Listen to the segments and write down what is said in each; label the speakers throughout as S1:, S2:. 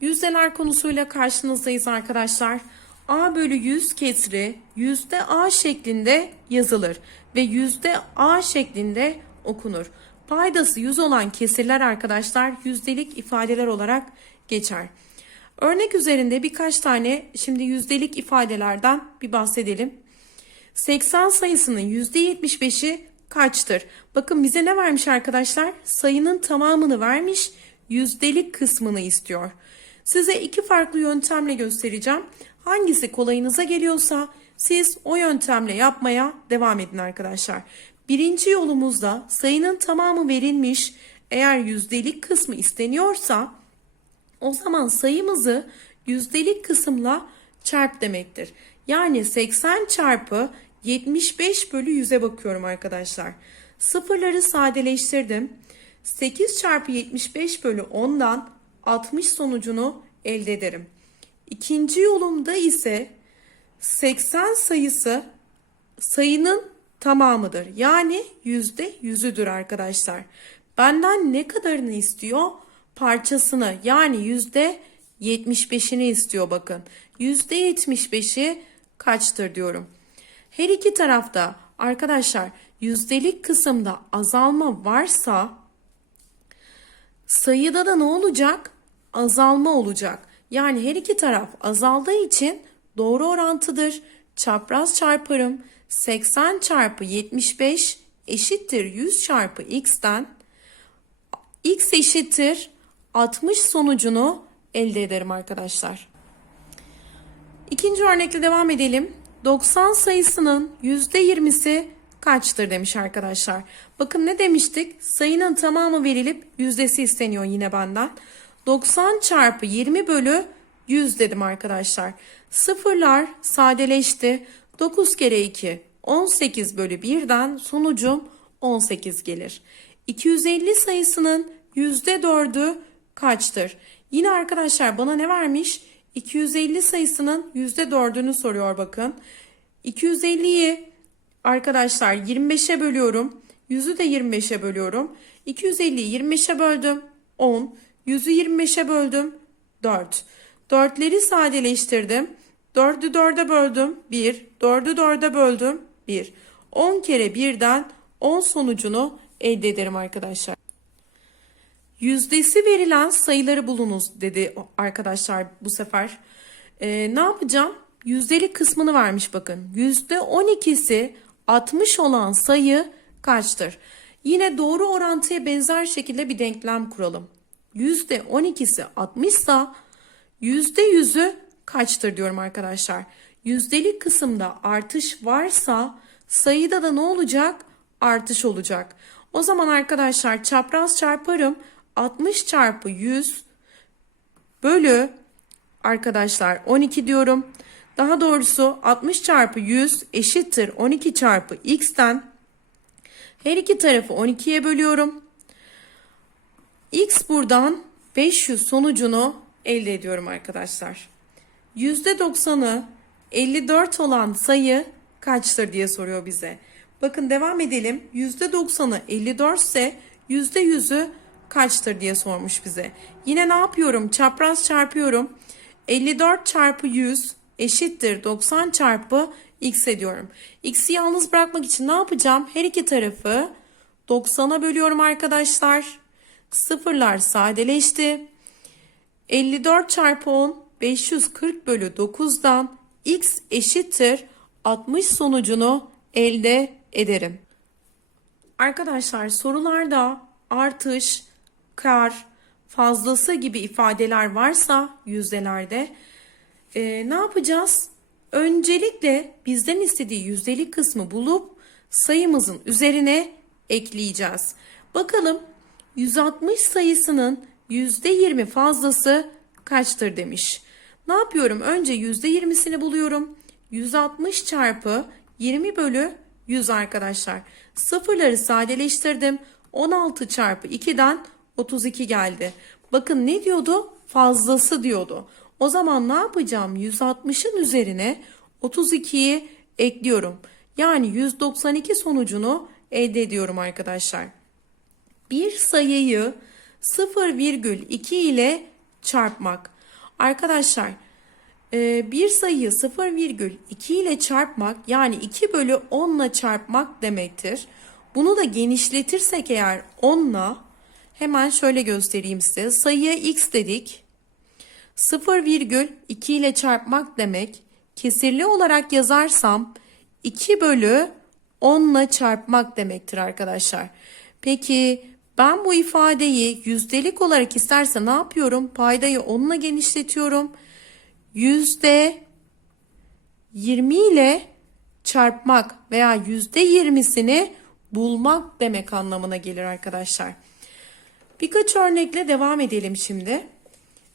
S1: Yüzdeler konusuyla karşınızdayız arkadaşlar. A bölü 100 kesri yüzde A şeklinde yazılır ve yüzde A şeklinde okunur. Paydası 100 olan kesirler arkadaşlar yüzdelik ifadeler olarak geçer. Örnek üzerinde birkaç tane şimdi yüzdelik ifadelerden bir bahsedelim. 80 sayısının %75'i kaçtır? Bakın bize ne vermiş arkadaşlar? Sayının tamamını vermiş, yüzdelik kısmını istiyor. Size iki farklı yöntemle göstereceğim. Hangisi kolayınıza geliyorsa siz o yöntemle yapmaya devam edin arkadaşlar. Birinci yolumuzda sayının tamamı verilmiş. Eğer yüzdelik kısmı isteniyorsa o zaman sayımızı yüzdelik kısımla çarp demektir. Yani 80 çarpı 75 bölü 100'e bakıyorum arkadaşlar. Sıfırları sadeleştirdim. 8 çarpı 75 bölü 10'dan 60 sonucunu elde ederim. İkinci yolumda ise 80 sayısı sayının tamamıdır. Yani yüzde yüzüdür arkadaşlar. Benden ne kadarını istiyor? Parçasını yani yüzde 75'ini istiyor bakın. Yüzde 75'i kaçtır diyorum. Her iki tarafta arkadaşlar yüzdelik kısımda azalma varsa sayıda da ne olacak? Azalma olacak. Yani her iki taraf azaldığı için doğru orantıdır. Çapraz çarparım 80 çarpı 75 eşittir 100 çarpı x'ten x eşittir 60 sonucunu elde ederim arkadaşlar. İkinci örnekle devam edelim. 90 sayısının %20'si kaçtır demiş arkadaşlar. Bakın ne demiştik? Sayının tamamı verilip yüzdesi isteniyor yine benden. 90 çarpı 20 bölü 100 dedim arkadaşlar. Sıfırlar sadeleşti. 9 kere 2 18 bölü 1'den sonucum 18 gelir. 250 sayısının %4'ü kaçtır? Yine arkadaşlar bana ne vermiş? 250 sayısının %4'ünü soruyor bakın. 250'yi arkadaşlar 25'e bölüyorum. 100'ü de 25'e bölüyorum. 250'yi 25'e böldüm. 10. 100'ü 25'e böldüm. 4. 4'leri sadeleştirdim. 4'ü 4'e böldüm. 1. 4'ü 4'e böldüm. 1. 10 kere 1'den 10 sonucunu elde ederim arkadaşlar. Yüzdesi verilen sayıları bulunuz dedi arkadaşlar bu sefer. Ee, ne yapacağım? Yüzdelik kısmını vermiş bakın. Yüzde 12'si 60 olan sayı kaçtır? Yine doğru orantıya benzer şekilde bir denklem kuralım. Yüzde 12'si 60 ise yüzde yüzü kaçtır diyorum arkadaşlar. Yüzdelik kısımda artış varsa sayıda da ne olacak? Artış olacak. O zaman arkadaşlar çapraz çarparım 60 çarpı 100 bölü arkadaşlar 12 diyorum. Daha doğrusu 60 çarpı 100 eşittir 12 çarpı x'ten her iki tarafı 12'ye bölüyorum. X buradan 500 sonucunu elde ediyorum arkadaşlar. %90'ı 54 olan sayı kaçtır diye soruyor bize. Bakın devam edelim. %90'ı 54 ise %100'ü kaçtır diye sormuş bize. Yine ne yapıyorum? Çapraz çarpıyorum. 54 çarpı 100 eşittir 90 çarpı x ediyorum. X'i yalnız bırakmak için ne yapacağım? Her iki tarafı 90'a bölüyorum arkadaşlar. Sıfırlar sadeleşti. 54 çarpı 10 540 bölü 9'dan x eşittir 60 sonucunu elde ederim. Arkadaşlar sorularda artış, kar, fazlası gibi ifadeler varsa yüzdelerde e, ne yapacağız? Öncelikle bizden istediği yüzdelik kısmı bulup sayımızın üzerine ekleyeceğiz. Bakalım 160 sayısının %20 fazlası kaçtır demiş. Ne yapıyorum? Önce %20'sini buluyorum. 160 çarpı 20 bölü 100 arkadaşlar. Sıfırları sadeleştirdim. 16 çarpı 2'den 32 geldi. Bakın ne diyordu? Fazlası diyordu. O zaman ne yapacağım? 160'ın üzerine 32'yi ekliyorum. Yani 192 sonucunu elde ediyorum arkadaşlar. Bir sayıyı 0,2 ile çarpmak. Arkadaşlar e, bir sayıyı 0,2 ile çarpmak yani 2 bölü 10 ile çarpmak demektir. Bunu da genişletirsek eğer 10 ile hemen şöyle göstereyim size. Sayıya x dedik. 0,2 ile çarpmak demek. Kesirli olarak yazarsam 2 bölü 10 ile çarpmak demektir arkadaşlar. Peki ben bu ifadeyi yüzdelik olarak isterse ne yapıyorum? Paydayı 10 ile genişletiyorum. Yüzde 20 ile çarpmak veya yüzde 20'sini bulmak demek anlamına gelir arkadaşlar. Birkaç örnekle devam edelim şimdi.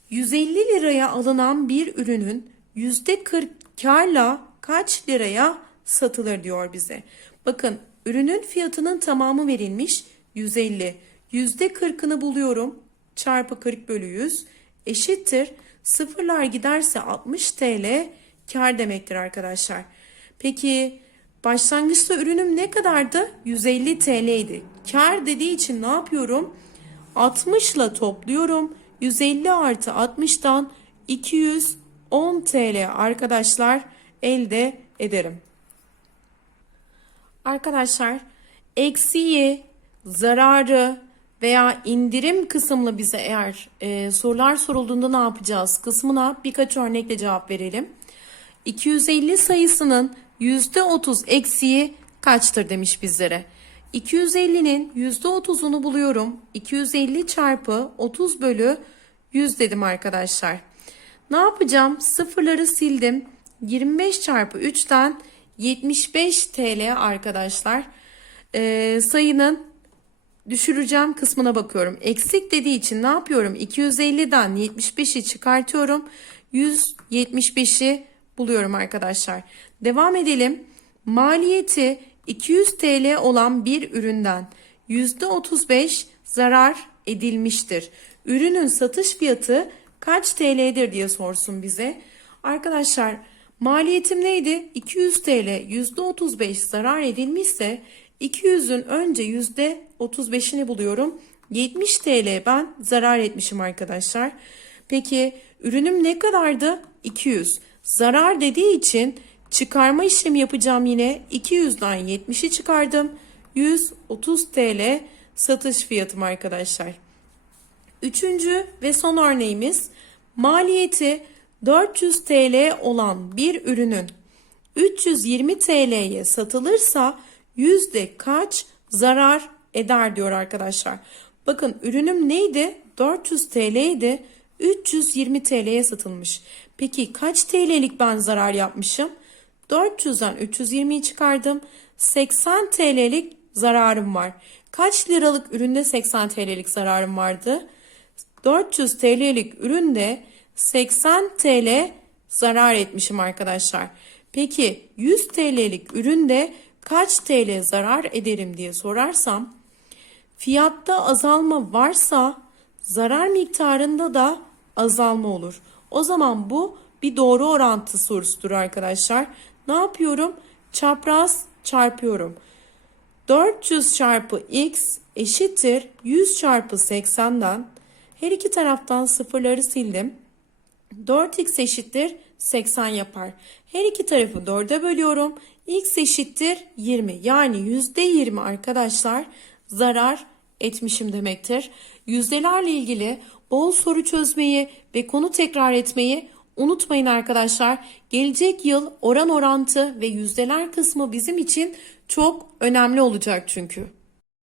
S1: 150 liraya alınan bir ürünün yüzde 40 karla kaç liraya satılır diyor bize. Bakın ürünün fiyatının tamamı verilmiş 150. Yüzde 40'ını buluyorum. Çarpı 40 bölü 100 eşittir. Sıfırlar giderse 60 TL kar demektir arkadaşlar. Peki başlangıçta ürünüm ne kadardı? 150 TL idi. Kar dediği için ne yapıyorum? 60 ile topluyorum. 150 artı 60'tan 210 TL arkadaşlar elde ederim. Arkadaşlar eksiği, zararı veya indirim kısımlı bize eğer e, sorular sorulduğunda ne yapacağız kısmına birkaç örnekle cevap verelim. 250 sayısının %30 eksiği kaçtır demiş bizlere. 250'nin %30'unu buluyorum. 250 çarpı 30 bölü 100 dedim arkadaşlar. Ne yapacağım? Sıfırları sildim. 25 çarpı 3'ten 75 TL arkadaşlar. Ee, sayının düşüreceğim kısmına bakıyorum. Eksik dediği için ne yapıyorum? 250'den 75'i çıkartıyorum. 175'i buluyorum arkadaşlar. Devam edelim. Maliyeti 200 TL olan bir üründen %35 zarar edilmiştir. Ürünün satış fiyatı kaç TL'dir diye sorsun bize. Arkadaşlar maliyetim neydi? 200 TL %35 zarar edilmişse 200'ün önce %35'ini buluyorum. 70 TL ben zarar etmişim arkadaşlar. Peki ürünüm ne kadardı? 200. Zarar dediği için çıkarma işlemi yapacağım yine. 200'den 70'i çıkardım. 130 TL satış fiyatım arkadaşlar. Üçüncü ve son örneğimiz maliyeti 400 TL olan bir ürünün 320 TL'ye satılırsa yüzde kaç zarar eder diyor arkadaşlar. Bakın ürünüm neydi? 400 TL idi. 320 TL'ye satılmış. Peki kaç TL'lik ben zarar yapmışım? 400'den 320'yi çıkardım. 80 TL'lik zararım var. Kaç liralık üründe 80 TL'lik zararım vardı? 400 TL'lik üründe 80 TL zarar etmişim arkadaşlar. Peki 100 TL'lik üründe kaç TL zarar ederim diye sorarsam fiyatta azalma varsa zarar miktarında da azalma olur. O zaman bu bir doğru orantı sorusudur arkadaşlar. Ne yapıyorum? Çapraz çarpıyorum. 400 çarpı x eşittir 100 çarpı 80'den her iki taraftan sıfırları sildim. 4x eşittir 80 yapar. Her iki tarafı 4'e bölüyorum. x eşittir 20. Yani %20 arkadaşlar zarar etmişim demektir. Yüzdelerle ilgili bol soru çözmeyi ve konu tekrar etmeyi unutmayın arkadaşlar. Gelecek yıl oran orantı ve yüzdeler kısmı bizim için çok önemli olacak çünkü.